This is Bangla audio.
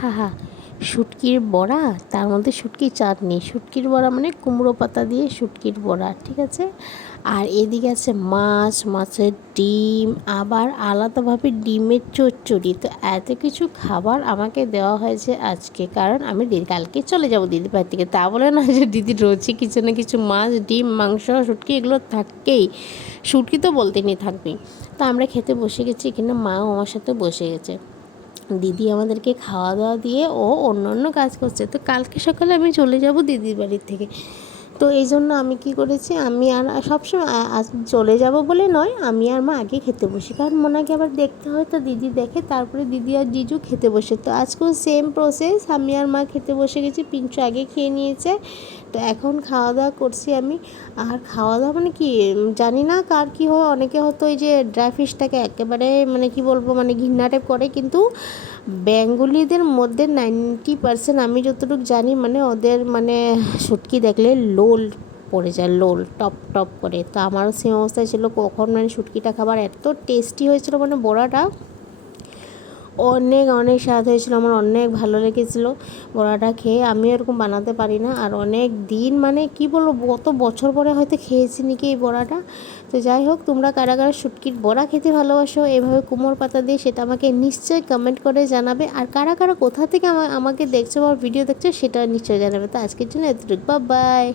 হা হা, শুটকির বড়া? তার মধ্যে শুটকির চাটনি। শুটকির বড়া মানে কুমড়ো পাতা দিয়ে শুটকির বড়া, ঠিক আছে? আর এদিকে আছে মাছ, মাছের ডিম, আবার আলাদাভাবে ডিমের চচ্চড়ি। তো এত কিছু খাবার আমাকে দেওয়া হয়েছে আজকে, কারণ আমি কালকে চলে যাব দিদি বাড়ি থেকে। তা বলে না যে দিদি রয়েছে কিছু না কিছু মাছ, ডিম, মাংস, শুটকি এগুলো থাককেই শুটকি তো বলতে নেই, থাকবেই। তো আমরা খেতে বসে গেছি কিনা মাও আমার সাথে বসে গেছে। দিদি আমাদেরকে খাওয়া দাওয়া দিয়ে ও অন্য অন্য কাজ করছে। তো কালকে সকালে আমি চলে যাব দিদির বাড়ির থেকে। তো এই জন্য আমি কি করেছি, আমি আর সবসময় চলে যাব বলে নয়, আমি আর মা আগে খেতে বসি। কারণ মোনাকে আবার দেখতে হয় তো দিদি দেখে, তারপরে দিদি আর জিজু খেতে বসে। তো আজকেও সেম প্রসেস আমি আর মা খেতে বসে গেছি পিঞ্চু আগে খেয়ে নিয়েছে। তো এখন খাওয়া দাওয়া করছি আমি। আর খাওয়া দাওয়া মানে কি, জানি না কার কী হয়, অনেকে হয়তো ওই যে ড্রাই ফিশটাকে একেবারে মানে কি বলব মানে ঘৃণা টাইপ করে, কিন্তু বেঙ্গলিদের মধ্যে নাইনটি পার্সেন্ট আমি যতটুকু জানি মানে ওদের মানে শুটকি দেখলে লোল পড়ে যায়, লোল, টপ টপ করে। তো আমারও সেম অবস্থা ছিল। কখন মানে শুটকিটা খাবার এত টেস্টি হয়েছিল মানে বড়াটা। অনেক অনেক স্বাদ হয়েছিল, আমার অনেক ভালো লেগেছিলো বড়াটা খেয়ে। আমি এরকম বানাতে পারি না। আর অনেক দিন মানে কি বলব কত বছর পরে হয়তো খেয়েছি নাকি এই বড়াটা। তো যাই হোক, তোমরা কারা কারা শুটকির বড়া খেতে ভালোবাসো, এভাবে কুমোর পাতা দিয়ে সেটা আমাকে নিশ্চয়ই কমেন্ট করে জানাবে। আর কারা কারা কোথা থেকে আমা- আমাকে দেখছ বা ভিডিও দেখছ, সেটা নিশ্চয়ই জানাবে। তো আজকের জন্য এতটুকু। বাই